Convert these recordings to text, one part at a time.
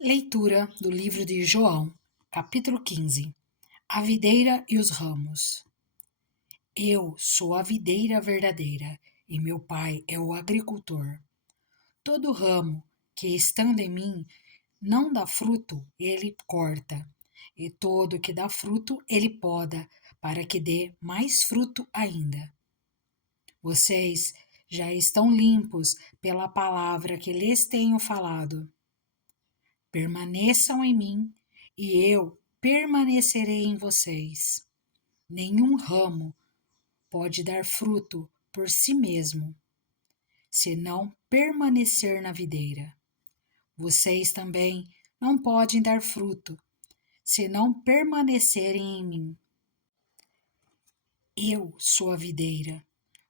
Leitura do livro de João, capítulo 15. A videira e os ramos. Eu sou a videira verdadeira, e meu pai é o agricultor. Todo ramo que estando em mim não dá fruto, ele corta, e todo que dá fruto, ele poda, para que dê mais fruto ainda. Vocês já estão limpos pela palavra que lhes tenho falado. Permaneçam em mim e eu permanecerei em vocês. Nenhum ramo pode dar fruto por si mesmo, se não permanecer na videira. Vocês também não podem dar fruto, se não permanecerem em mim. Eu sou a videira,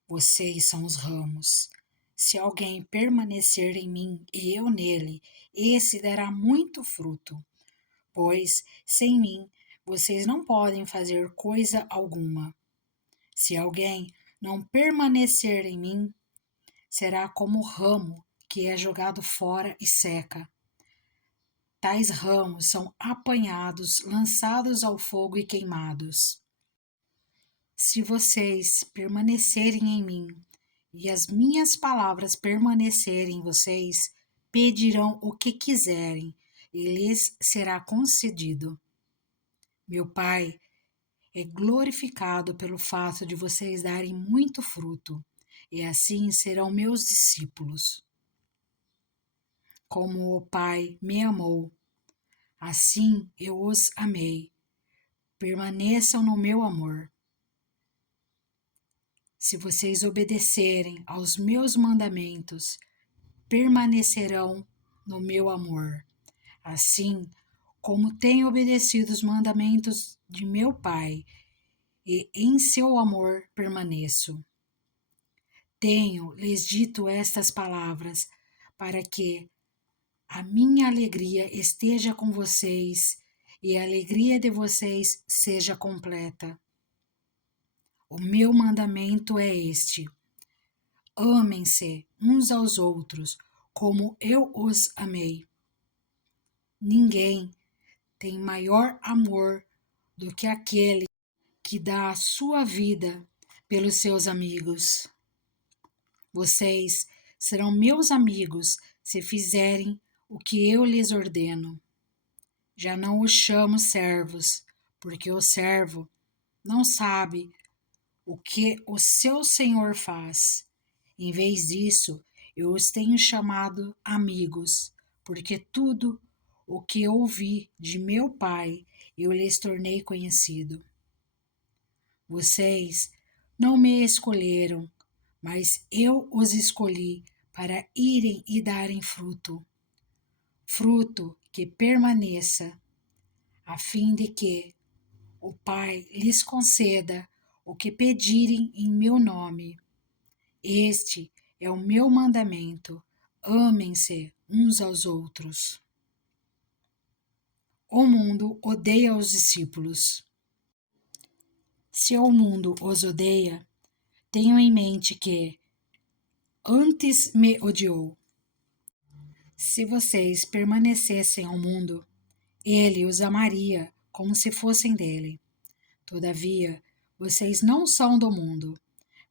vocês são os ramos. Se alguém permanecer em mim e eu nele, esse dará muito fruto. Pois, sem mim, vocês não podem fazer coisa alguma. Se alguém não permanecer em mim, será como o ramo que é jogado fora e seca. Tais ramos são apanhados, lançados ao fogo e queimados. Se vocês permanecerem em mim e as minhas palavras permanecerem em vocês, pedirão o que quiserem e lhes será concedido. Meu Pai é glorificado pelo fato de vocês darem muito fruto, e assim serão meus discípulos. Como o Pai me amou, assim eu os amei. Permaneçam no meu amor. Se vocês obedecerem aos meus mandamentos, permanecerão no meu amor. Assim como tenho obedecido os mandamentos de meu Pai, e em seu amor permaneço. Tenho lhes dito estas palavras para que a minha alegria esteja com vocês e a alegria de vocês seja completa. O meu mandamento é este: amem-se uns aos outros, como eu os amei. Ninguém tem maior amor do que aquele que dá a sua vida pelos seus amigos. Vocês serão meus amigos se fizerem o que eu lhes ordeno. Já não os chamo servos, porque o servo não sabe o que o seu senhor faz. Em vez disso, eu os tenho chamado amigos, porque tudo o que ouvi de meu Pai eu lhes tornei conhecido. Vocês não me escolheram, mas eu os escolhi para irem e darem fruto, fruto que permaneça, a fim de que o Pai lhes conceda o que pedirem em meu nome. Este é o meu mandamento: amem-se uns aos outros. O mundo odeia os discípulos. Se o mundo os odeia, tenham em mente que antes me odiou. Se vocês permanecessem ao mundo, ele os amaria como se fossem dele. Todavia, vocês não são do mundo,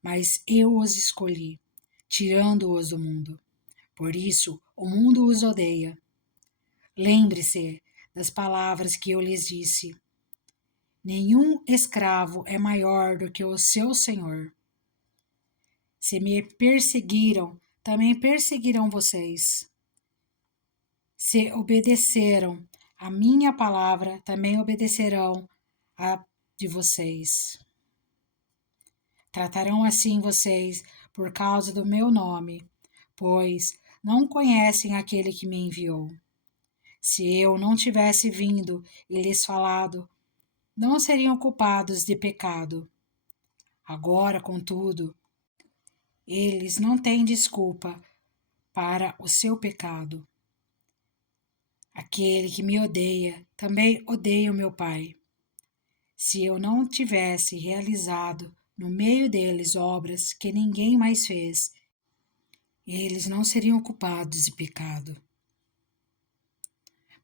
mas eu os escolhi, tirando-os do mundo. Por isso, o mundo os odeia. Lembre-se das palavras que eu lhes disse. Nenhum escravo é maior do que o seu senhor. Se me perseguiram, também perseguirão vocês. Se obedeceram a minha palavra, também obedecerão a de vocês. Tratarão assim vocês por causa do meu nome, pois não conhecem aquele que me enviou. Se eu não tivesse vindo e lhes falado, não seriam culpados de pecado. Agora, contudo, eles não têm desculpa para o seu pecado. Aquele que me odeia também odeia o meu Pai. Se eu não tivesse realizado no meio deles obras que ninguém mais fez, eles não seriam culpados de pecado.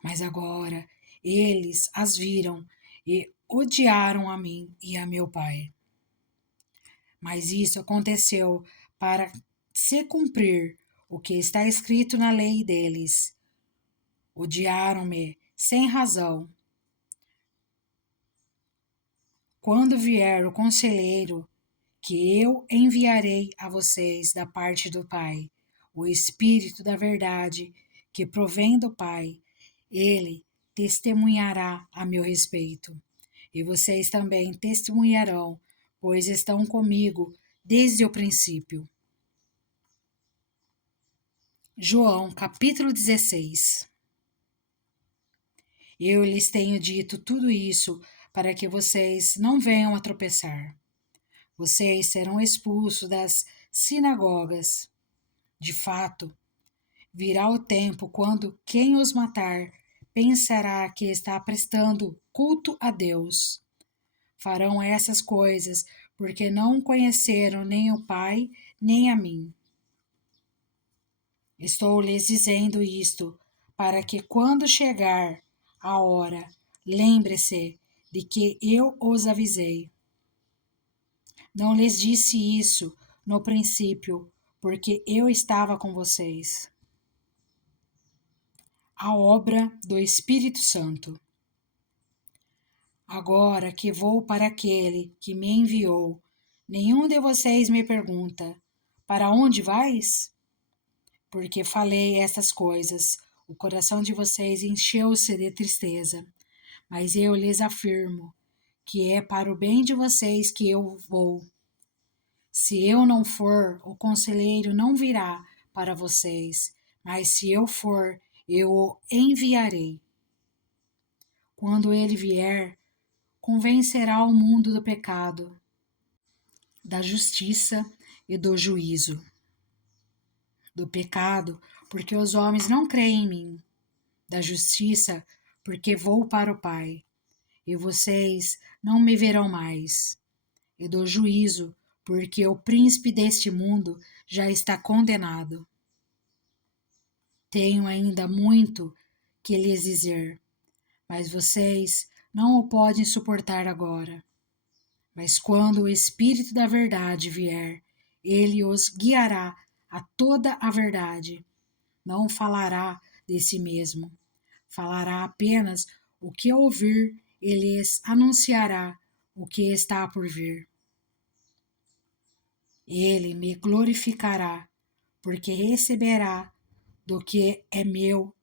Mas agora eles as viram e odiaram a mim e a meu pai. Mas isso aconteceu para se cumprir o que está escrito na lei deles. Odiaram-me sem razão. Quando vier o conselheiro, que eu enviarei a vocês da parte do Pai, o Espírito da verdade, que provém do Pai, ele testemunhará a meu respeito. E vocês também testemunharão, pois estão comigo desde o princípio. João, capítulo 16. Eu lhes tenho dito tudo isso para que vocês não venham a tropeçar. Vocês serão expulsos das sinagogas. De fato, virá o tempo quando quem os matar pensará que está prestando culto a Deus. Farão essas coisas porque não conheceram nem o Pai, nem a mim. Estou lhes dizendo isto para que quando chegar a hora, lembre-se de que eu os avisei. Não lhes disse isso no princípio, porque eu estava com vocês. A obra do Espírito Santo. Agora que vou para aquele que me enviou, nenhum de vocês me pergunta: para onde vais? Porque falei estas coisas, o coração de vocês encheu-se de tristeza. Mas eu lhes afirmo que é para o bem de vocês que eu vou. Se eu não for, o conselheiro não virá para vocês, mas se eu for, eu o enviarei. Quando ele vier, convencerá o mundo do pecado, da justiça e do juízo. Do pecado, porque os homens não creem em mim. Da justiça, porque vou para o Pai, e vocês não me verão mais. E do juízo, porque o príncipe deste mundo já está condenado. Tenho ainda muito que lhes dizer, mas vocês não o podem suportar agora. Mas quando o Espírito da Verdade vier, ele os guiará a toda a verdade. Não falará de si mesmo, falará apenas o que ouvir e lhes anunciará o que está por vir. Ele me glorificará, porque receberá do que é meu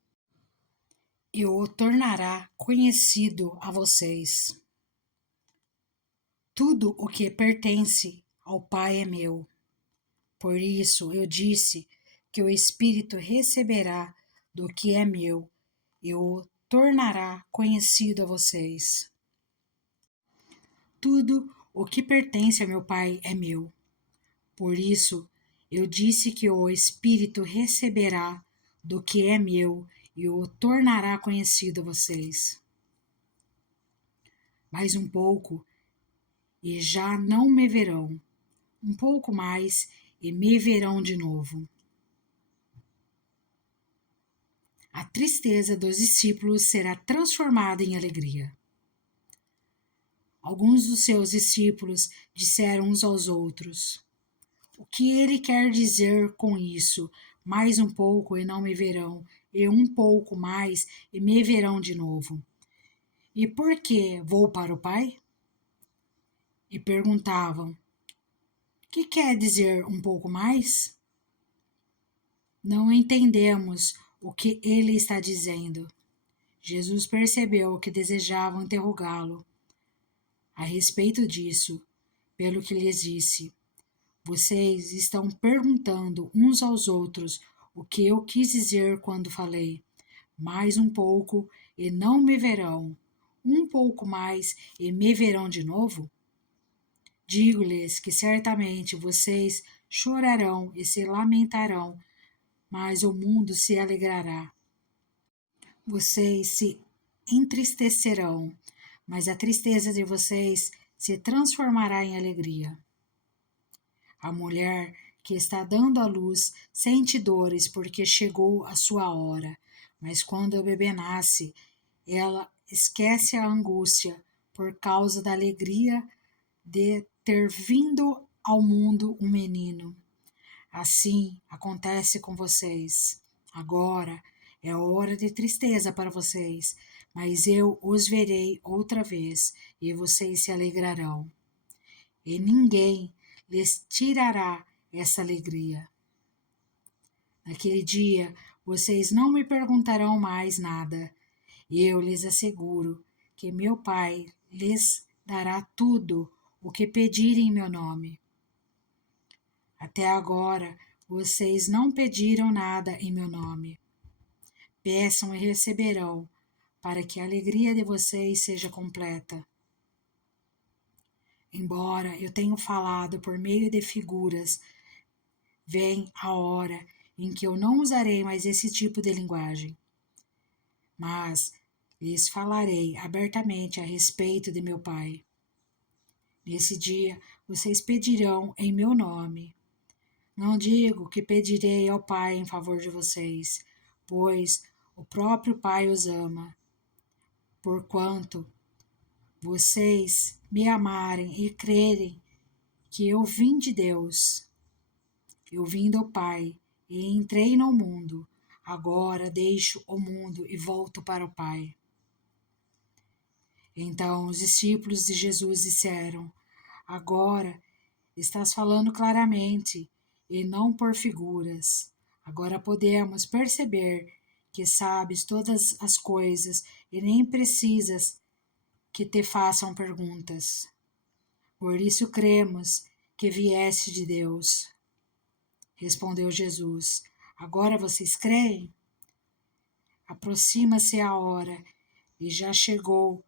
e o tornará conhecido a vocês. Tudo o que pertence ao Pai é meu. Por isso eu disse que o Espírito receberá do que é meu e o tornará conhecido a vocês. Tudo o que pertence a meu Pai é meu. Por isso eu disse que o Espírito receberá do que é meu e o tornará conhecido a vocês. Mais um pouco, e já não me verão. Um pouco mais, e me verão de novo. A tristeza dos discípulos será transformada em alegria. Alguns dos seus discípulos disseram uns aos outros: o que ele quer dizer com isso? Mais um pouco e não me verão, e um pouco mais e me verão de novo. E por que vou para o Pai? E perguntavam: que quer dizer um pouco mais? Não entendemos o que ele está dizendo. Jesus percebeu que desejavam interrogá-lo a respeito disso, pelo que lhes disse: vocês estão perguntando uns aos outros o que eu quis dizer quando falei: mais um pouco e não me verão, um pouco mais e me verão de novo? Digo-lhes que certamente vocês chorarão e se lamentarão, mas o mundo se alegrará. Vocês se entristecerão, mas a tristeza de vocês se transformará em alegria. A mulher que está dando à luz sente dores porque chegou a sua hora, Mas quando o bebê nasce, ela esquece a angústia por causa da alegria de ter vindo ao mundo um menino. Assim acontece com vocês. Agora é hora de tristeza para vocês, mas eu os verei outra vez e vocês se alegrarão. E ninguém lhes tirará essa alegria. Naquele dia vocês não me perguntarão mais nada. Eu lhes asseguro que meu Pai lhes dará tudo o que pedirem em meu nome. Até agora vocês não pediram nada em meu nome. Peçam e receberão, para que a alegria de vocês seja completa. Embora eu tenha falado por meio de figuras, vem a hora em que eu não usarei mais esse tipo de linguagem, mas lhes falarei abertamente a respeito de meu Pai. Nesse dia vocês pedirão em meu nome. Não digo que pedirei ao Pai em favor de vocês, pois o próprio Pai os ama. Porquanto vocês me amarem e crerem que eu vim de Deus, eu vim do Pai e entrei no mundo. Agora deixo o mundo e volto para o Pai. Então os discípulos de Jesus disseram: Agora estás falando claramente e não por figuras. Agora podemos perceber que sabes todas as coisas e nem precisas que te façam perguntas. Por isso cremos que vieste de Deus. Respondeu Jesus: Agora vocês creem? Aproxima-se a hora e já chegou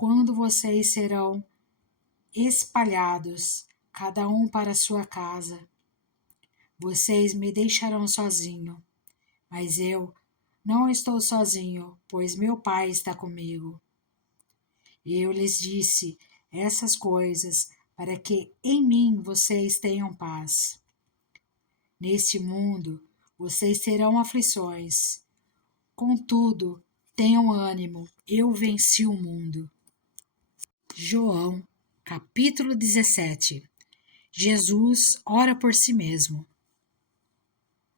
quando vocês serão espalhados, cada um para sua casa. Vocês me deixarão sozinho, mas eu não estou sozinho, pois meu Pai está comigo. Eu lhes disse essas coisas para que em mim vocês tenham paz. Neste mundo vocês terão aflições. Contudo, tenham ânimo, eu venci o mundo. João, capítulo 17. Jesus ora por si mesmo.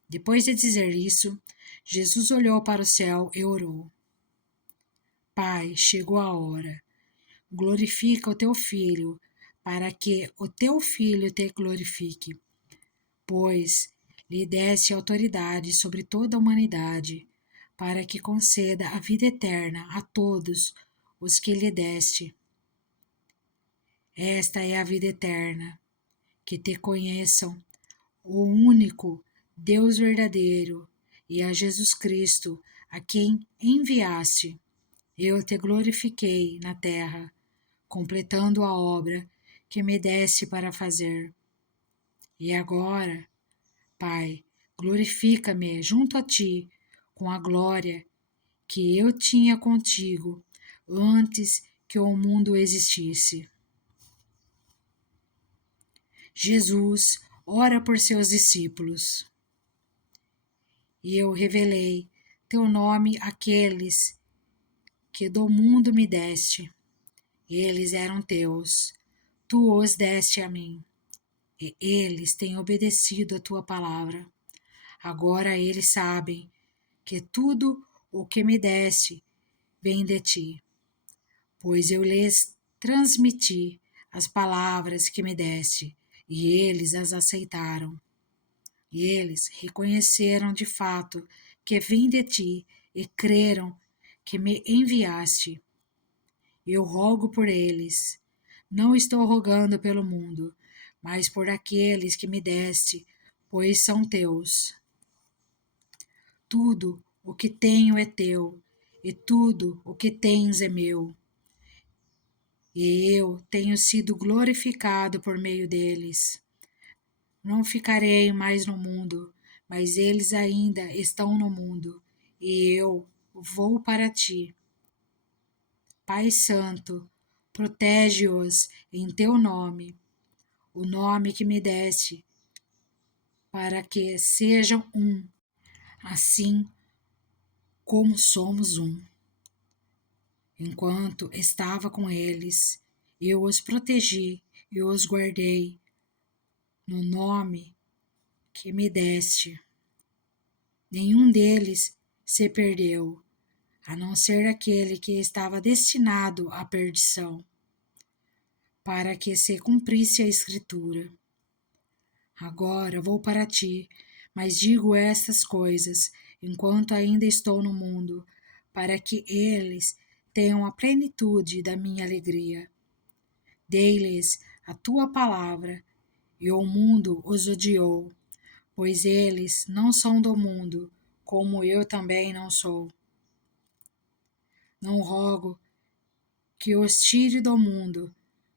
Depois de dizer isso, Jesus olhou para o céu e orou: Pai, chegou a hora. Glorifica o teu filho, para que o teu filho te glorifique, pois lhe deste autoridade sobre toda a humanidade, para que conceda a vida eterna a todos os que lhe deste. Esta é a vida eterna, que te conheçam, o único Deus verdadeiro, e a Jesus Cristo, a quem enviaste. Eu te glorifiquei na terra, completando a obra que me deste para fazer. E agora, Pai, glorifica-me junto a ti com a glória que eu tinha contigo antes que o mundo existisse. Jesus ora por seus discípulos. E eu revelei teu nome àqueles que do mundo me deste. Eles eram teus, tu os deste a mim, e eles têm obedecido a tua palavra. Agora eles sabem que tudo o que me deste vem de ti, pois eu lhes transmiti as palavras que me deste, e eles as aceitaram. E eles reconheceram de fato que vim de ti e creram que me enviaste. Eu rogo por eles. Não estou rogando pelo mundo, mas por aqueles que me deste, pois são teus. Tudo o que tenho é teu, e tudo o que tens é meu. E eu tenho sido glorificado por meio deles. Não ficarei mais no mundo, mas eles ainda estão no mundo, e eu vou para ti. Pai Santo, protege-os em teu nome, o nome que me deste, para que sejam um. Assim como somos um. Enquanto estava com eles, eu os protegi e os guardei no nome que me deste. Nenhum deles se perdeu, a não ser aquele que estava destinado à perdição, para que se cumprisse a Escritura. Agora vou para ti, mas digo estas coisas enquanto ainda estou no mundo, para que eles tenham a plenitude da minha alegria. Dei-lhes a tua palavra, e o mundo os odiou, pois eles não são do mundo, como eu também não sou. Não rogo que os tire do mundo,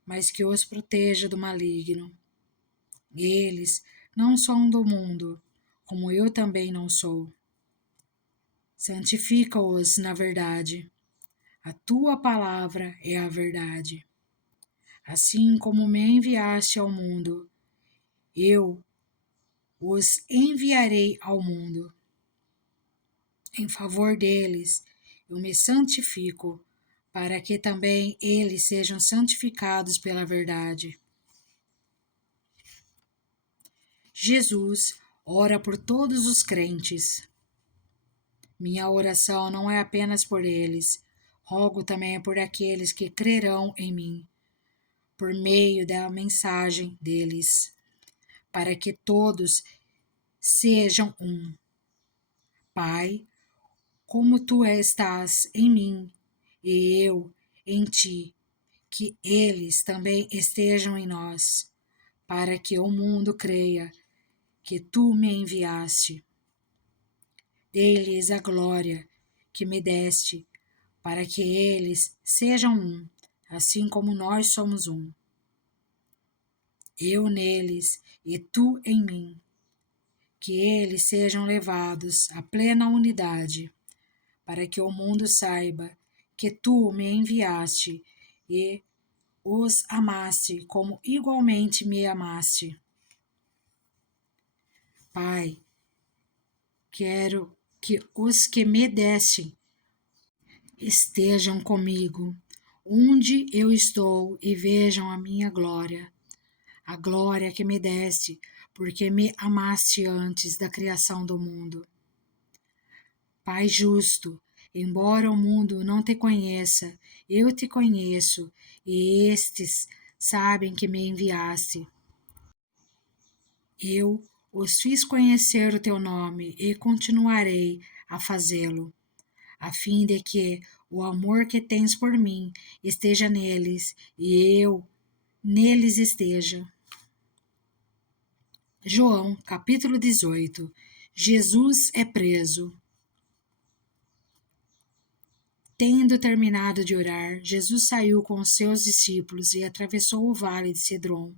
mas que os proteja do maligno. Eles não são do mundo, como eu também não sou. Santifica-os na verdade. A tua palavra é a verdade. Assim como me enviaste ao mundo, eu os enviarei ao mundo. Em favor deles, eu me santifico, para que também eles sejam santificados pela verdade. Jesus ora por todos os crentes. Minha oração não é apenas por eles, rogo também por aqueles que crerão em mim, por meio da mensagem deles, para que todos sejam um. Pai, como tu estás em mim e eu em ti, que eles também estejam em nós, para que o mundo creia que tu me enviaste. Dei-lhes a glória que me deste, para que eles sejam um, assim como nós somos um. Eu neles e tu em mim, que eles sejam levados à plena unidade, para que o mundo saiba que tu me enviaste e os amaste como igualmente me amaste. Pai, quero que os que me deste estejam comigo, onde eu estou, e vejam a minha glória, a glória que me deste, porque me amaste antes da criação do mundo. Pai justo, embora o mundo não te conheça, eu te conheço, e estes sabem que me enviaste. Eu os fiz conhecer o teu nome e continuarei a fazê-lo, a fim de que o amor que tens por mim esteja neles e eu neles esteja. João, capítulo 18. Jesus é preso. Tendo terminado de orar, Jesus saiu com os seus discípulos e atravessou o vale de Cedron.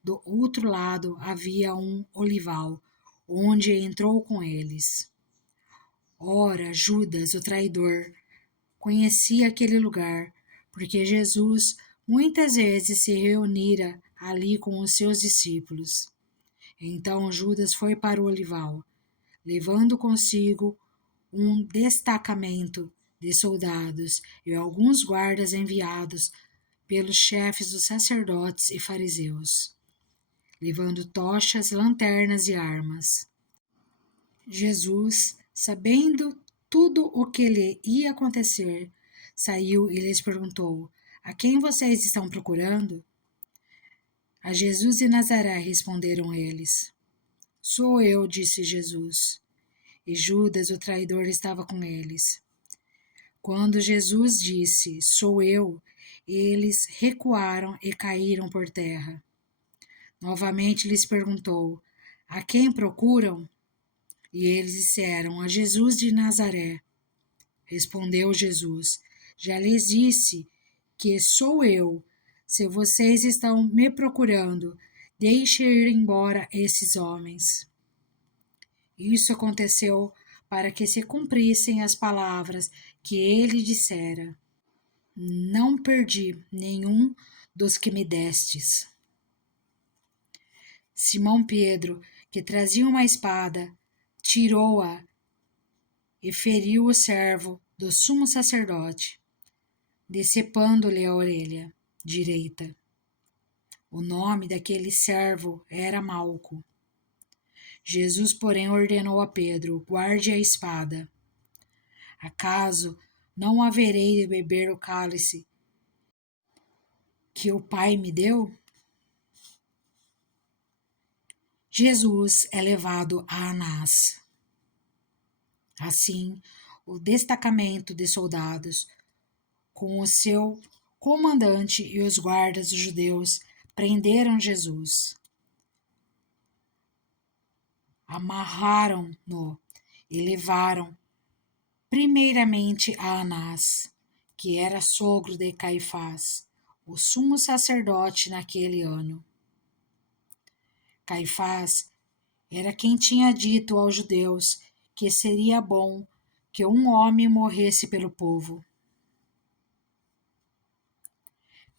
Do outro lado havia um olival, onde entrou com eles. Ora, Judas, o traidor, conhecia aquele lugar, porque Jesus muitas vezes se reunira ali com os seus discípulos. Então Judas foi para o olival, levando consigo um destacamento de soldados e alguns guardas enviados pelos chefes dos sacerdotes e fariseus, levando tochas, lanternas e armas. Jesus, sabendo tudo o que lhe ia acontecer, saiu e lhes perguntou: A quem vocês estão procurando? A Jesus de Nazaré, responderam eles. Sou eu, disse Jesus. E Judas, o traidor, estava com eles. Quando Jesus disse, sou eu, eles recuaram e caíram por terra. Novamente lhes perguntou, a quem procuram? E eles disseram, a Jesus de Nazaré. Respondeu Jesus, já lhes disse que sou eu. Se vocês estão me procurando, deixe ir embora esses homens. Isso aconteceu para que se cumprissem as palavras que ele dissera. Não perdi nenhum dos que me destes. Simão Pedro, que trazia uma espada, tirou-a e feriu o servo do sumo sacerdote, decepando-lhe a orelha direita. O nome daquele servo era Malco. Jesus, porém, ordenou a Pedro: guarde a espada. Acaso não haverei de beber o cálice que o Pai me deu? Jesus é levado a Anás. Assim, o destacamento de soldados, com o seu comandante e os guardas judeus, prenderam Jesus. Amarraram-no e levaram primeiramente a Anás, que era sogro de Caifás, o sumo sacerdote naquele ano. Caifás era quem tinha dito aos judeus que seria bom que um homem morresse pelo povo.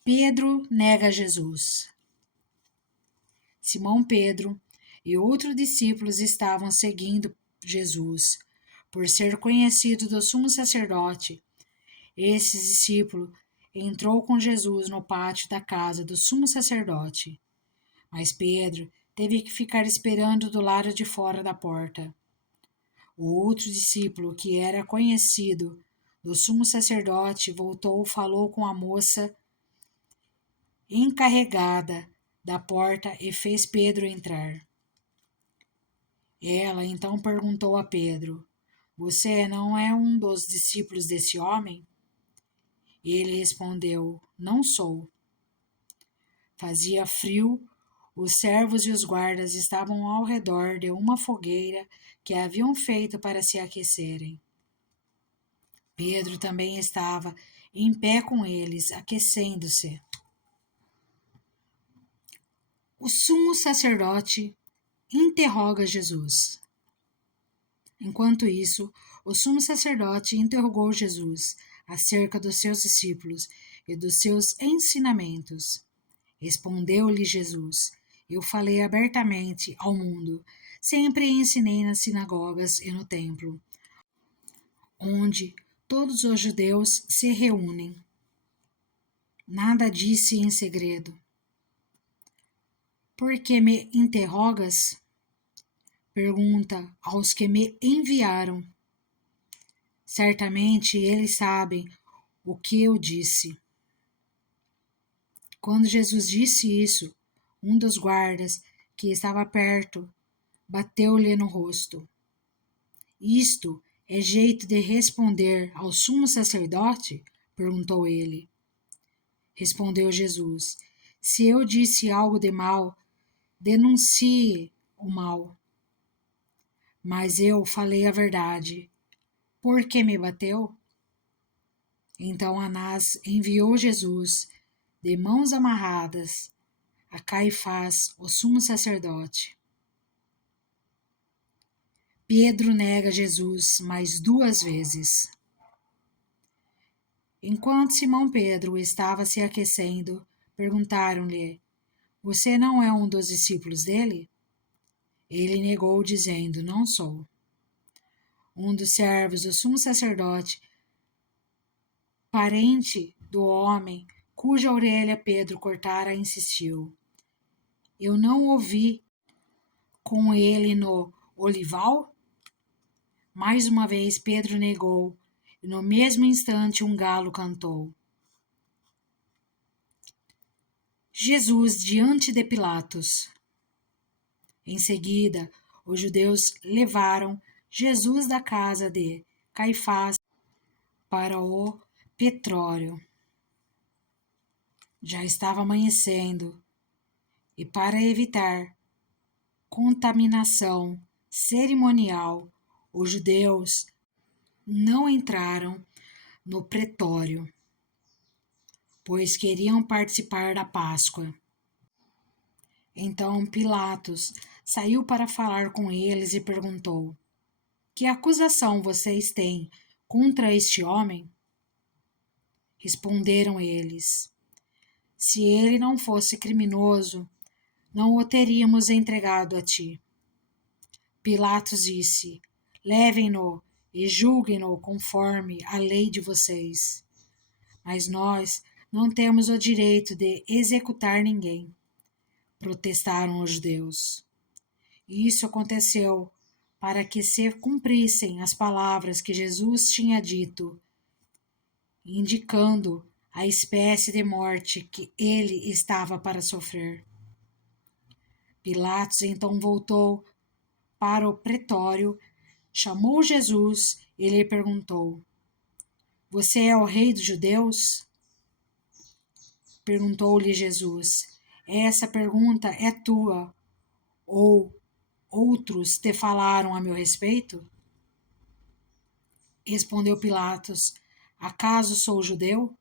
Pedro nega Jesus. Simão Pedro e outros discípulos estavam seguindo Jesus, por ser conhecido do sumo sacerdote. Esse discípulo entrou com Jesus no pátio da casa do sumo sacerdote, mas Pedro teve que ficar esperando do lado de fora da porta. O outro discípulo, que era conhecido do sumo sacerdote, voltou e falou com a moça encarregada da porta e fez Pedro entrar. Ela então perguntou a Pedro: você não é um dos discípulos desse homem? Ele respondeu: não sou. Fazia frio, os servos e os guardas estavam ao redor de uma fogueira que haviam feito para se aquecerem. Pedro também estava em pé com eles, aquecendo-se. O sumo sacerdote interroga Jesus. Enquanto isso, o sumo sacerdote interrogou Jesus acerca dos seus discípulos e dos seus ensinamentos. Respondeu-lhe Jesus: eu falei abertamente ao mundo, sempre ensinei nas sinagogas e no templo, onde todos os judeus se reúnem. Nada disse em segredo. Por que me interrogas? Pergunta aos que me enviaram. Certamente eles sabem o que eu disse. Quando Jesus disse isso, um dos guardas que estava perto bateu-lhe no rosto. Isto é jeito de responder ao sumo sacerdote? Perguntou ele. Respondeu Jesus: se eu disse algo de mal, denuncie o mal. Mas eu falei a verdade. Por que me bateu? Então Anás enviou Jesus, de mãos amarradas, a Caifás, o sumo sacerdote. Pedro nega Jesus mais 2 vezes. Enquanto Simão Pedro estava se aquecendo, perguntaram-lhe: você não é um dos discípulos dele? Ele negou, dizendo: não sou. Um dos servos do sumo sacerdote, parente do homem cuja orelha Pedro cortara, insistiu: eu não ouvi com ele no olival? Mais uma vez Pedro negou, e no mesmo instante um galo cantou. Jesus diante de Pilatos. Em seguida, os judeus levaram Jesus da casa de Caifás para o petróleo. Já estava amanhecendo, e para evitar contaminação cerimonial, os judeus não entraram no pretório, pois queriam participar da Páscoa. Então Pilatos saiu para falar com eles e perguntou: que acusação vocês têm contra este homem? Responderam eles: se ele não fosse criminoso, não o teríamos entregado a ti. Pilatos disse: levem-no e julguem-no conforme a lei de vocês. Mas nós não temos o direito de executar ninguém, protestaram os judeus. Isso aconteceu para que se cumprissem as palavras que Jesus tinha dito, indicando a espécie de morte que ele estava para sofrer. Pilatos então voltou para o pretório, chamou Jesus e lhe perguntou: Você é o rei dos judeus? Perguntou-lhe Jesus: Essa pergunta é tua, ou outros te falaram a meu respeito? Respondeu Pilatos: Acaso sou judeu?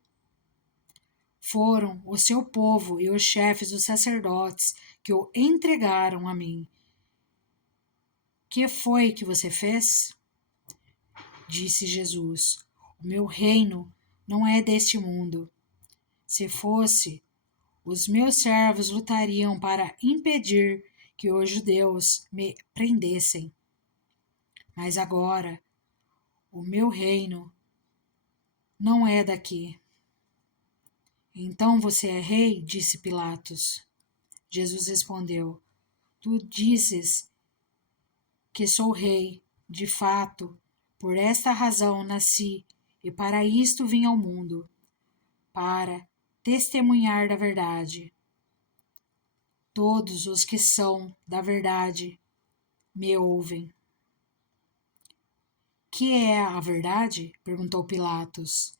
Foram o seu povo e os chefes dos sacerdotes que o entregaram a mim. Que foi que você fez? Disse Jesus: O meu reino não é deste mundo. Se fosse, os meus servos lutariam para impedir que os judeus me prendessem. Mas agora, o meu reino não é daqui. Então você é rei? Disse Pilatos. Jesus respondeu: Tu dizes que sou rei. De fato, por esta razão nasci e para isto vim ao mundo, para testemunhar da verdade. Todos os que são da verdade me ouvem. Que é a verdade? Perguntou Pilatos.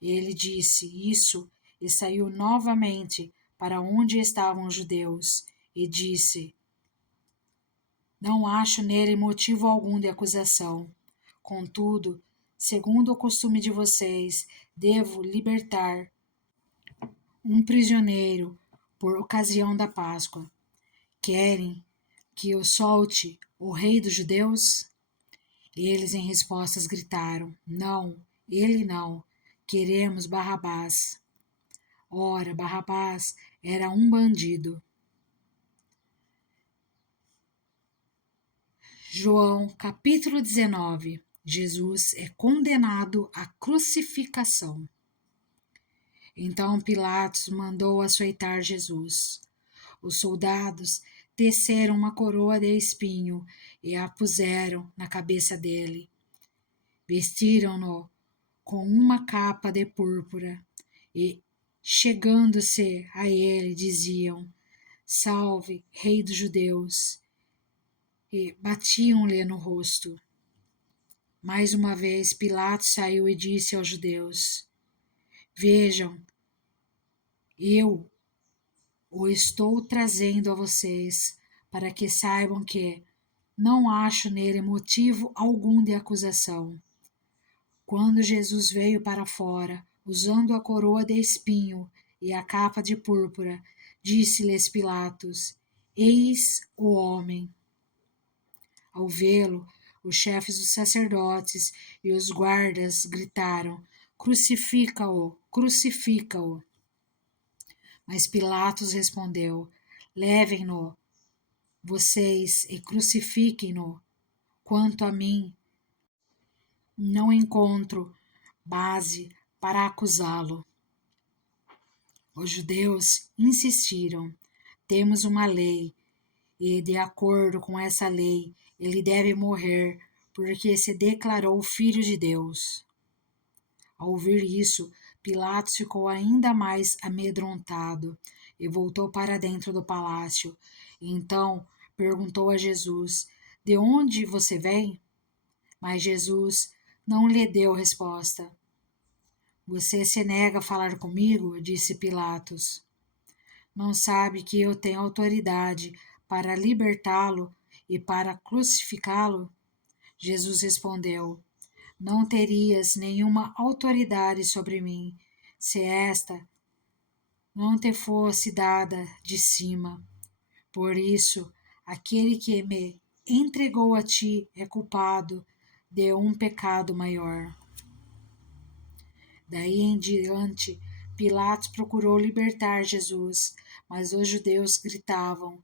Ele disse isso e saiu novamente para onde estavam os judeus e disse: Não acho nele motivo algum de acusação. Contudo, segundo o costume de vocês, devo libertar um prisioneiro por ocasião da Páscoa. Querem que eu solte o rei dos judeus? Eles em respostas gritaram: Não, ele não. Queremos Barrabás. Ora, Barrabás era um bandido. João, capítulo 19. Jesus é condenado à crucificação. Então Pilatos mandou açoitar Jesus. Os soldados teceram uma coroa de espinho e a puseram na cabeça dele. Vestiram-no com uma capa de púrpura e, chegando-se a ele, diziam: Salve, Rei dos Judeus! E batiam-lhe no rosto. Mais uma vez Pilatos saiu e disse aos judeus: Vejam, eu o estou trazendo a vocês, para que saibam que não acho nele motivo algum de acusação. Quando Jesus veio para fora, usando a coroa de espinho e a capa de púrpura, disse-lhes Pilatos: Eis o homem. Ao vê-lo, os chefes dos sacerdotes e os guardas gritaram: Crucifica-o, crucifica-o. Mas Pilatos respondeu: Levem-no vocês e crucifiquem-no. Quanto a mim, não encontro base para acusá-lo. Os judeus insistiram: Temos uma lei, e de acordo com essa lei, ele deve morrer, porque se declarou filho de Deus. Ao ouvir isso, Pilatos ficou ainda mais amedrontado e voltou para dentro do palácio. Então perguntou a Jesus: De onde você vem? Mas Jesus não lhe deu resposta. Você se nega a falar comigo? Disse Pilatos. Não sabe que eu tenho autoridade para libertá-lo e para crucificá-lo? Jesus respondeu: Não terias nenhuma autoridade sobre mim, se esta não te fosse dada de cima. Por isso, aquele que me entregou a ti é culpado de um pecado maior. Daí em diante, Pilatos procurou libertar Jesus, mas os judeus gritavam: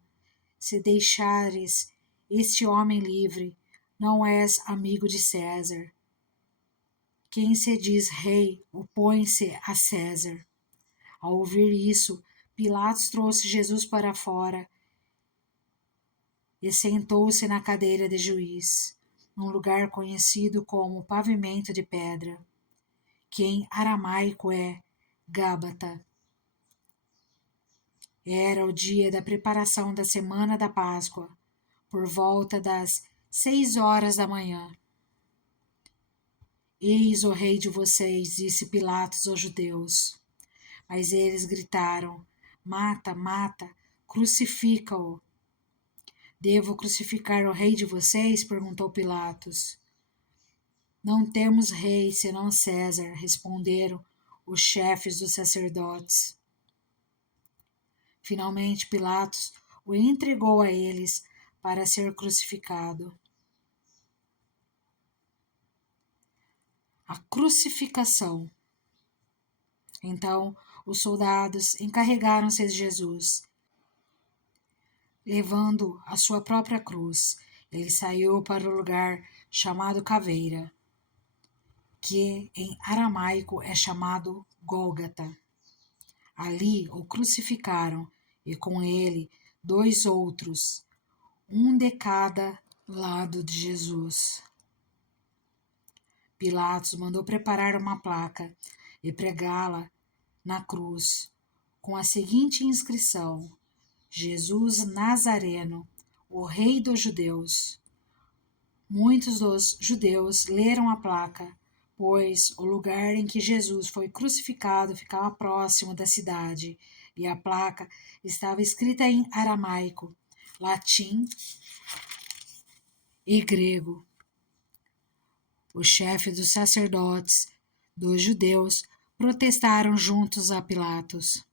Se deixares este homem livre, não és amigo de César. quem se diz rei opõe-se a César. Ao ouvir isso, Pilatos trouxe Jesus para fora e sentou-se na cadeira de juiz, num lugar conhecido como pavimento de pedra, que em aramaico é Gábata. Era o dia da preparação da semana da Páscoa, por volta das 6 horas da manhã. Eis o rei de vocês, disse Pilatos aos judeus. Mas eles gritaram: Mata, mata, crucifica-o. Devo crucificar o rei de vocês? Perguntou Pilatos. Não temos rei senão César, responderam os chefes dos sacerdotes. Finalmente Pilatos o entregou a eles para ser crucificado. A crucificação. Então os soldados encarregaram-se de Jesus. Levando a sua própria cruz, ele saiu para o lugar chamado Caveira, que em aramaico é chamado Gólgata. Ali o crucificaram e com ele 2 outros, um de cada lado de Jesus. Pilatos mandou preparar uma placa e pregá-la na cruz com a seguinte inscrição: Jesus Nazareno, o Rei dos Judeus. Muitos dos judeus leram a placa, pois o lugar em que Jesus foi crucificado ficava próximo da cidade, e a placa estava escrita em aramaico, latim e grego. O chefe dos sacerdotes dos judeus protestaram juntos a Pilatos: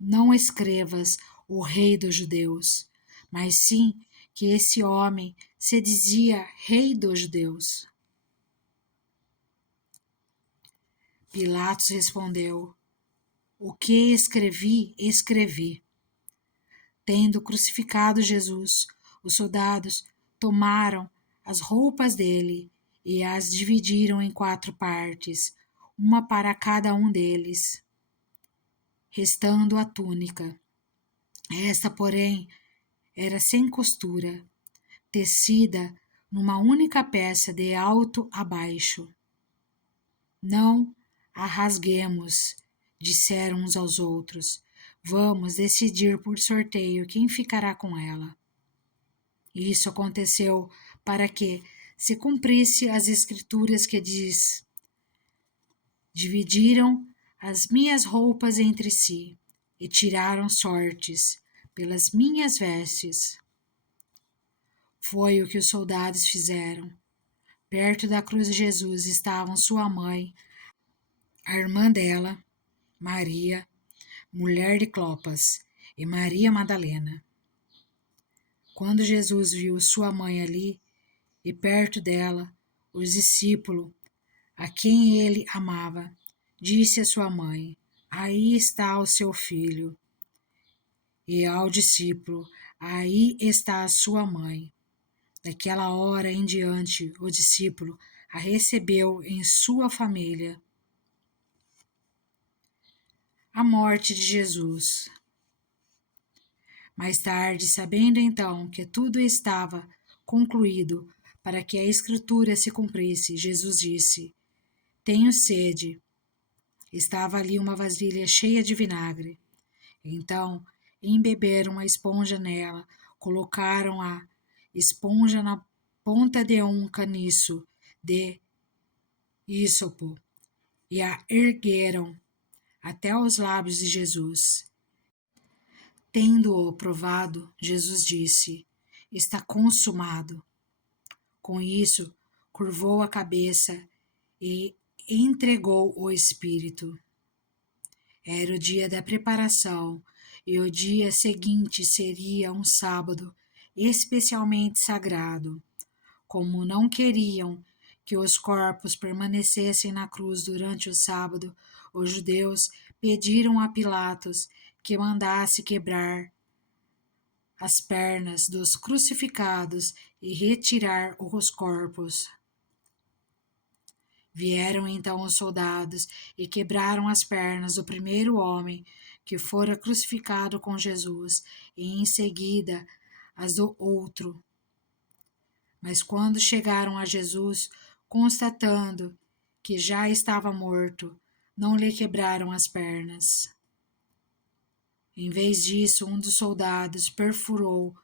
Não escrevas o rei dos judeus, mas sim que esse homem se dizia rei dos judeus. Pilatos respondeu: O que escrevi, escrevi. Tendo crucificado Jesus, os soldados tomaram as roupas dele e as dividiram em 4 partes, uma para cada um deles, restando a túnica. Esta, porém, era sem costura, tecida numa única peça de alto a baixo. Não a rasguemos, disseram uns aos outros. Vamos decidir por sorteio quem ficará com ela. Isso aconteceu para que se cumprisse as escrituras que diz: Dividiram as minhas roupas entre si e tiraram sortes pelas minhas vestes. Foi o que os soldados fizeram. Perto da cruz de Jesus estavam sua mãe, a irmã dela, Maria, mulher de Clopas, e Maria Madalena. Quando Jesus viu sua mãe ali e perto dela, os discípulos, a quem ele amava, disse à sua mãe: Aí está o seu filho. E ao discípulo: Aí está a sua mãe. Daquela hora em diante, o discípulo a recebeu em sua família. A morte de Jesus. Mais tarde, sabendo então que tudo estava concluído para que a Escritura se cumprisse, Jesus disse: Tenho sede. Estava ali uma vasilha cheia de vinagre. Então, embeberam uma esponja nela, colocaram a esponja na ponta de um caniço de ísopo e a ergueram até os lábios de Jesus. Tendo-o provado, Jesus disse: Está consumado. Com isso, curvou a cabeça e entregou o Espírito. Era o dia da preparação e o dia seguinte seria um sábado especialmente sagrado. Como não queriam que os corpos permanecessem na cruz durante o sábado, os judeus pediram a Pilatos que mandasse quebrar as pernas dos crucificados e retirar os corpos. Vieram então os soldados e quebraram as pernas do primeiro homem que fora crucificado com Jesus, e em seguida as do outro. Mas quando chegaram a Jesus, constatando que já estava morto, não lhe quebraram as pernas. Em vez disso, um dos soldados perfurou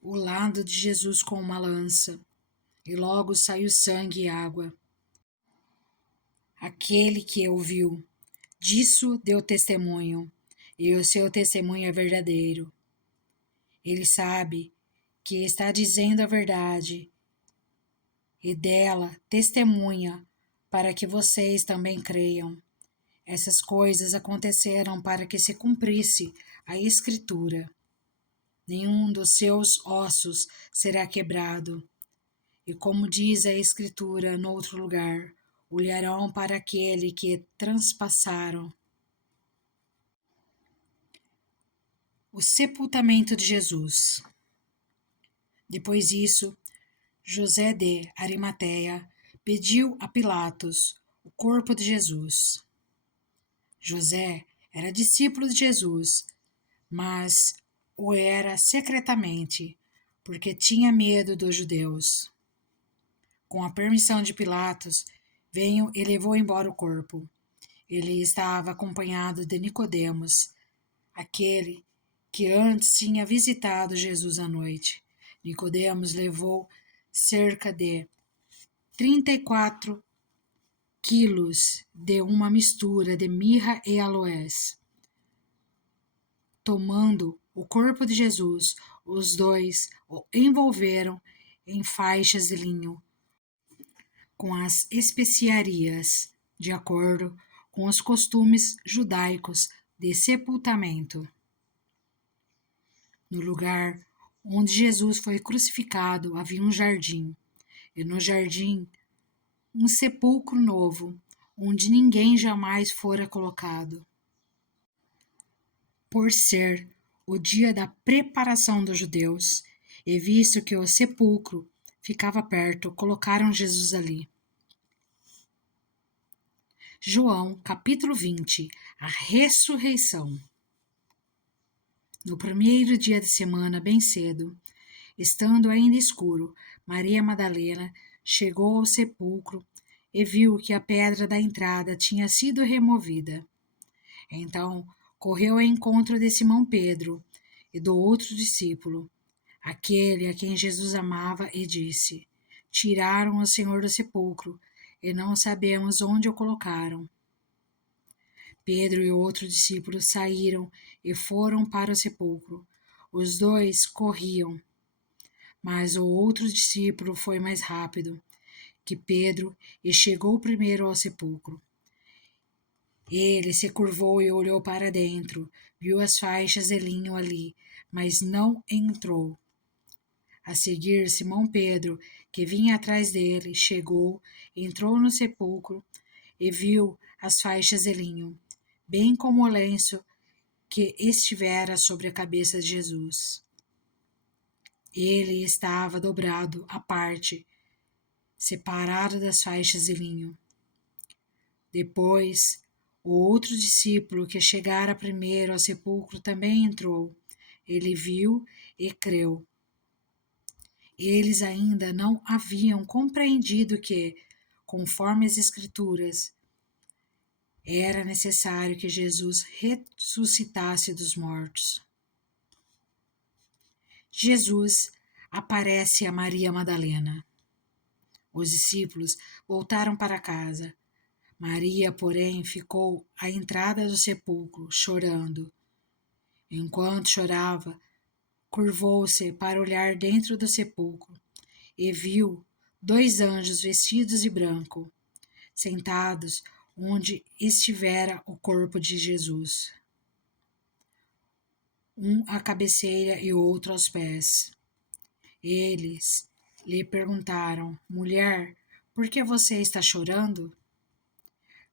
o lado de Jesus com uma lança, e logo saiu sangue e água. Aquele que ouviu disso deu testemunho, e o seu testemunho é verdadeiro. Ele sabe que está dizendo a verdade, e dela testemunha para que vocês também creiam. Essas coisas aconteceram para que se cumprisse a Escritura. Nenhum dos seus ossos será quebrado. E como diz a Escritura noutro lugar, olharão para aquele que transpassaram. O sepultamento de Jesus. Depois disso, José de Arimateia pediu a Pilatos o corpo de Jesus. José era discípulo de Jesus, mas o era secretamente, porque tinha medo dos judeus. Com a permissão de Pilatos, veio e levou embora o corpo. Ele estava acompanhado de Nicodemos, aquele que antes tinha visitado Jesus à noite. Nicodemos levou cerca de 34 quilos de uma mistura de mirra e aloés. Tomando o corpo de Jesus, os dois o envolveram em faixas de linho com as especiarias, de acordo com os costumes judaicos de sepultamento. No lugar onde Jesus foi crucificado havia um jardim, e no jardim um sepulcro novo, onde ninguém jamais fora colocado. Por ser o dia da preparação dos judeus, e visto que o sepulcro ficava perto, colocaram Jesus ali. João, capítulo 20, a ressurreição. No primeiro dia da semana, bem cedo, estando ainda escuro, Maria Madalena chegou ao sepulcro e viu que a pedra da entrada tinha sido removida. Então, correu ao encontro de Simão Pedro e do outro discípulo, aquele a quem Jesus amava, e disse: Tiraram o Senhor do sepulcro e não sabemos onde o colocaram. Pedro e o outro discípulo saíram e foram para o sepulcro. Os dois corriam, mas o outro discípulo foi mais rápido que Pedro e chegou primeiro ao sepulcro. Ele se curvou e olhou para dentro, viu as faixas de linho ali, mas não entrou. A seguir, Simão Pedro, que vinha atrás dele, chegou, entrou no sepulcro e viu as faixas de linho, bem como o lenço que estivera sobre a cabeça de Jesus. Ele estava dobrado à parte, separado das faixas de linho. Depois, o outro discípulo que chegara primeiro ao sepulcro também entrou. Ele viu e creu. Eles ainda não haviam compreendido que, conforme as Escrituras, era necessário que Jesus ressuscitasse dos mortos. Jesus aparece a Maria Madalena. Os discípulos voltaram para casa. Maria, porém, ficou à entrada do sepulcro, chorando. Enquanto chorava, curvou-se para olhar dentro do sepulcro e viu 2 anjos vestidos de branco, sentados onde estivera o corpo de Jesus, um à cabeceira e outro aos pés. Eles lhe perguntaram: Mulher, por que você está chorando?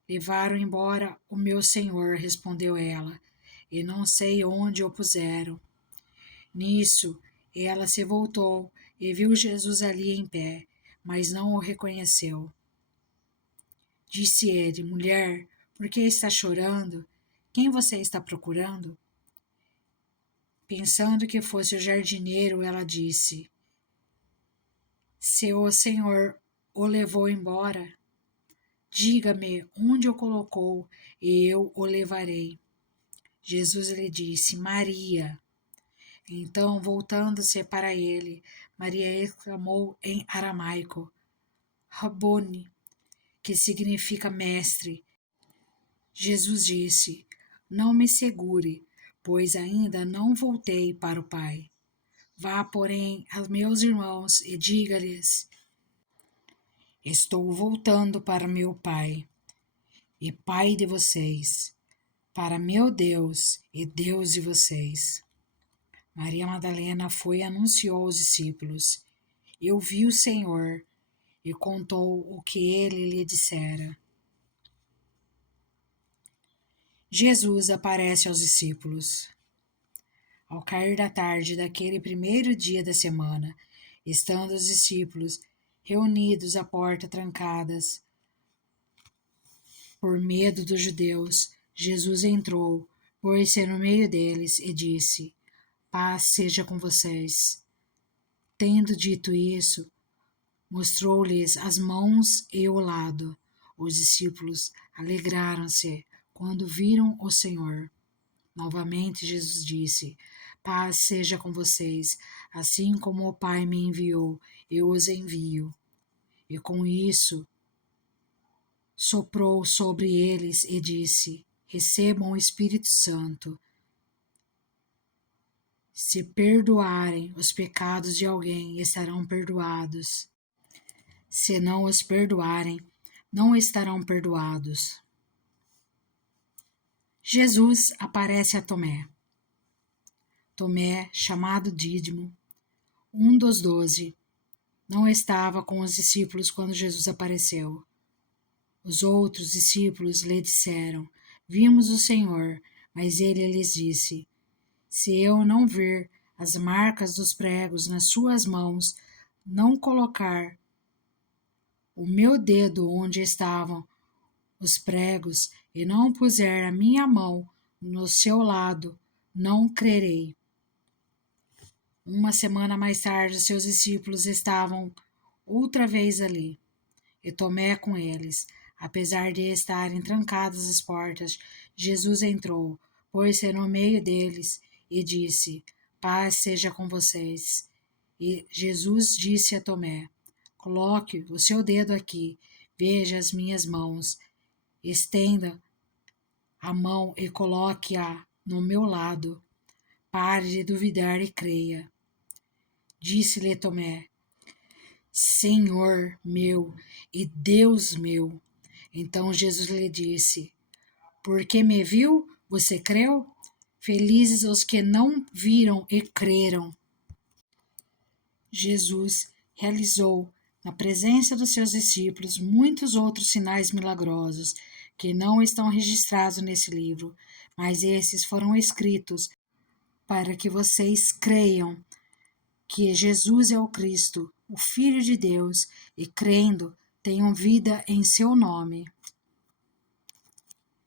Levaram embora o meu senhor, respondeu ela, e não sei onde o puseram. Nisso, ela se voltou e viu Jesus ali em pé, mas não o reconheceu. Disse ele: Mulher, por que está chorando? Quem você está procurando? Pensando que fosse o jardineiro, ela disse: Se o Senhor o levou embora, diga-me onde o colocou e eu o levarei. Jesus lhe disse: Maria. Então, voltando-se para ele, Maria exclamou em aramaico: Rabone, que significa mestre. Jesus disse: Não me segure, pois ainda não voltei para o Pai. Vá, porém, aos meus irmãos e diga-lhes: Estou voltando para meu Pai e Pai de vocês, para meu Deus e Deus de vocês. Maria Madalena foi e anunciou aos discípulos: Eu vi o Senhor, e contou o que ele lhe dissera. Jesus aparece aos discípulos. Ao cair da tarde daquele primeiro dia da semana, estando os discípulos reunidos à porta trancadas, por medo dos judeus, Jesus entrou, pôs-se no meio deles e disse: Paz seja com vocês. Tendo dito isso, mostrou-lhes as mãos e o lado. Os discípulos alegraram-se quando viram o Senhor. Novamente Jesus disse: Paz seja com vocês, assim como o Pai me enviou, eu os envio. E com isso soprou sobre eles e disse: Recebam o Espírito Santo. Se perdoarem os pecados de alguém, estarão perdoados. Se não os perdoarem, não estarão perdoados. Jesus aparece a Tomé. Tomé, chamado Dídimo, um dos 12, não estava com os discípulos quando Jesus apareceu. Os outros discípulos lhe disseram: Vimos o Senhor, mas ele lhes disse: Se eu não ver as marcas dos pregos nas suas mãos, não colocar o meu dedo onde estavam os pregos e não puser a minha mão no seu lado, não crerei. Uma semana mais tarde, seus discípulos estavam outra vez ali, e Tomé com eles. Apesar de estarem trancadas as portas, Jesus entrou, pôs-se no meio deles e disse: Paz seja com vocês. E Jesus disse a Tomé: Coloque o seu dedo aqui, veja as minhas mãos, estenda a mão e coloque-a no meu lado. Pare de duvidar e creia. Disse-lhe Tomé: Senhor meu e Deus meu. Então Jesus lhe disse: Porque me viu, você creu? Felizes os que não viram e creram. Jesus realizou, na presença dos seus discípulos, muitos outros sinais milagrosos que não estão registrados nesse livro, mas esses foram escritos para que vocês creiam que Jesus é o Cristo, o Filho de Deus, e crendo, tenham vida em seu nome.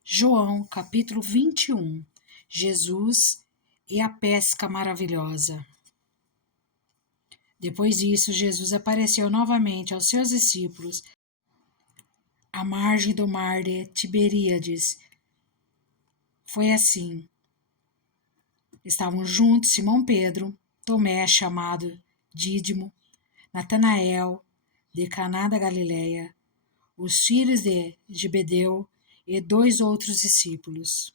João, capítulo 21. Jesus e a pesca maravilhosa. Depois disso, Jesus apareceu novamente aos seus discípulos à margem do mar de Tiberíades. Foi assim. Estavam juntos Simão Pedro, Tomé, chamado Dídimo, Natanael, de Caná da Galileia, os filhos de Zebedeu e 2 outros discípulos.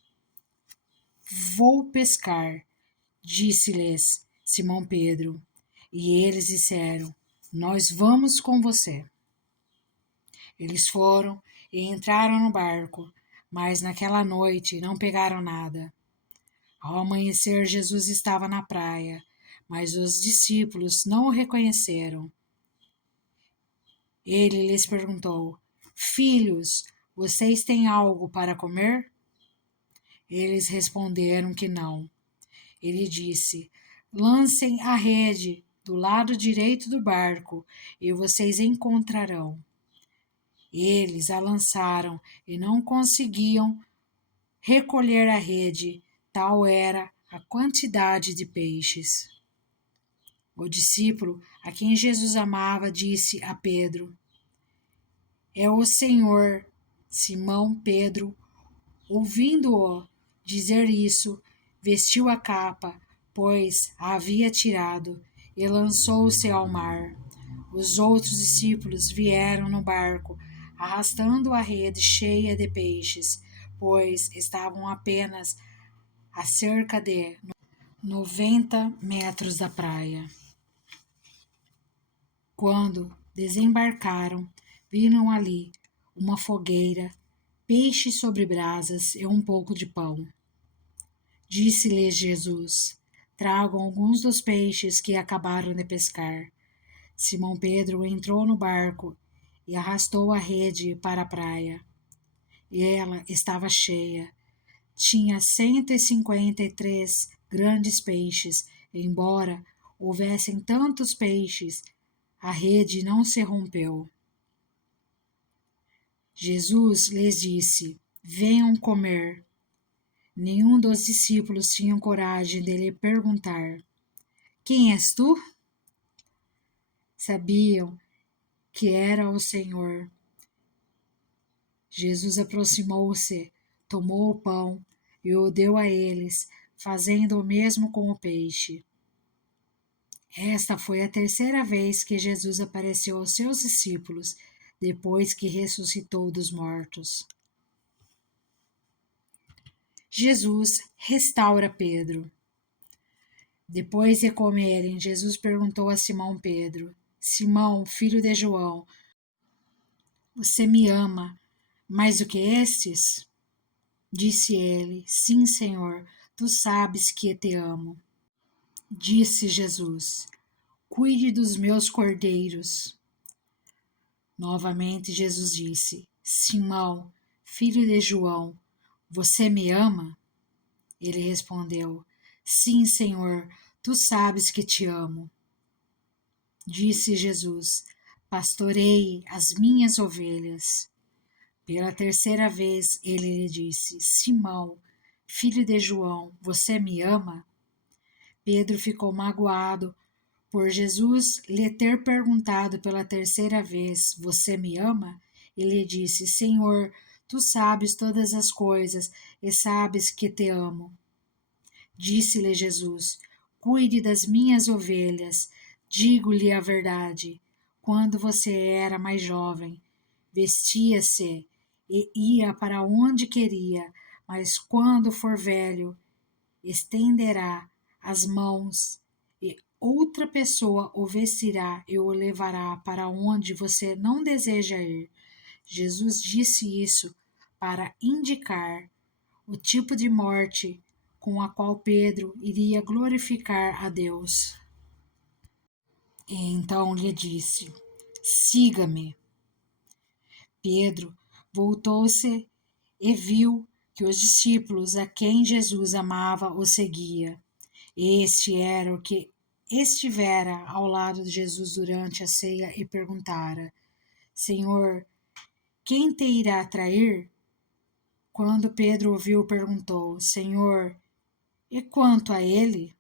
Vou pescar, disse-lhes Simão Pedro, e eles disseram: Nós vamos com você. Eles foram e entraram no barco, mas naquela noite não pegaram nada. Ao amanhecer, Jesus estava na praia, mas os discípulos não o reconheceram. Ele lhes perguntou: Filhos, vocês têm algo para comer? Eles responderam que não. Ele disse: Lancem a rede do lado direito do barco e vocês encontrarão. Eles a lançaram e não conseguiam recolher a rede, tal era a quantidade de peixes. O discípulo a quem Jesus amava disse a Pedro: É o Senhor. Simão Pedro, ouvindo-o dizer isso, vestiu a capa, pois a havia tirado, e lançou-se ao mar. Os outros discípulos vieram no barco, arrastando a rede cheia de peixes, pois estavam apenas a cerca de 90 metros da praia. Quando desembarcaram, viram ali uma fogueira, peixes sobre brasas e um pouco de pão. Disse-lhes Jesus: Tragam alguns dos peixes que acabaram de pescar. Simão Pedro entrou no barco e arrastou a rede para a praia. E ela estava cheia. Tinha 153 grandes peixes. Embora houvessem tantos peixes, a rede não se rompeu. Jesus lhes disse: Venham comer. Nenhum dos discípulos tinha coragem de lhe perguntar: Quem és tu? Sabiam que era o Senhor. Jesus aproximou-se, tomou o pão e o deu a eles, fazendo o mesmo com o peixe. Esta foi a terceira vez que Jesus apareceu aos seus discípulos, depois que ressuscitou dos mortos. Jesus restaura Pedro. Depois de comerem, Jesus perguntou a Simão Pedro: Simão, filho de João, você me ama mais do que estes? Disse ele: Sim, Senhor, tu sabes que te amo. Disse Jesus: Cuide dos meus cordeiros. Novamente Jesus disse: Simão, filho de João, você me ama? Ele respondeu: Sim, Senhor, tu sabes que te amo. Disse Jesus: Pastorei as minhas ovelhas. Pela terceira vez ele lhe disse: Simão, filho de João, você me ama? Pedro ficou magoado por Jesus lhe ter perguntado pela terceira vez: Você me ama? E lhe disse: Senhor, tu sabes todas as coisas e sabes que te amo. Disse-lhe Jesus: Cuide das minhas ovelhas. Digo-lhe a verdade. Quando você era mais jovem, vestia-se e ia para onde queria, mas quando for velho, estenderá as mãos e outra pessoa o vestirá e o levará para onde você não deseja ir. Jesus disse isso para indicar o tipo de morte com a qual Pedro iria glorificar a Deus. E então lhe disse: Siga-me. Pedro voltou-se e viu que os discípulos a quem Jesus amava o seguia. Este era o que estivera ao lado de Jesus durante a ceia e perguntara: Senhor, quem te irá trair? Quando Pedro ouviu, perguntou: Senhor, e quanto a ele?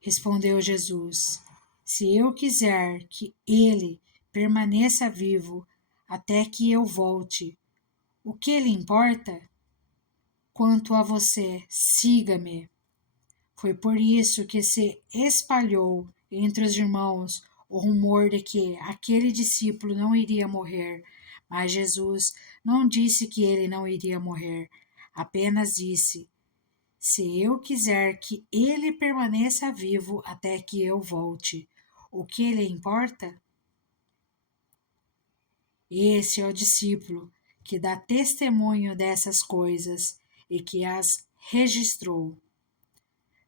Respondeu Jesus: Se eu quiser que ele permaneça vivo até que eu volte, o que lhe importa? Quanto a você, siga-me. Foi por isso que se espalhou entre os irmãos o rumor de que aquele discípulo não iria morrer, mas Jesus não disse que ele não iria morrer, apenas disse: Se eu quiser que ele permaneça vivo até que eu volte, o que lhe importa? Esse é o discípulo que dá testemunho dessas coisas e que as registrou.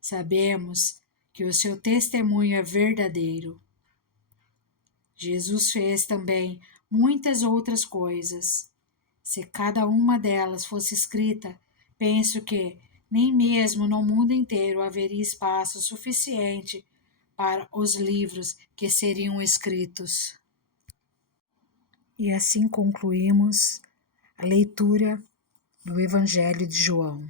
Sabemos que o seu testemunho é verdadeiro. Jesus fez também muitas outras coisas. Se cada uma delas fosse escrita, penso que nem mesmo no mundo inteiro haveria espaço suficiente para os livros que seriam escritos. E assim concluímos a leitura do Evangelho de João.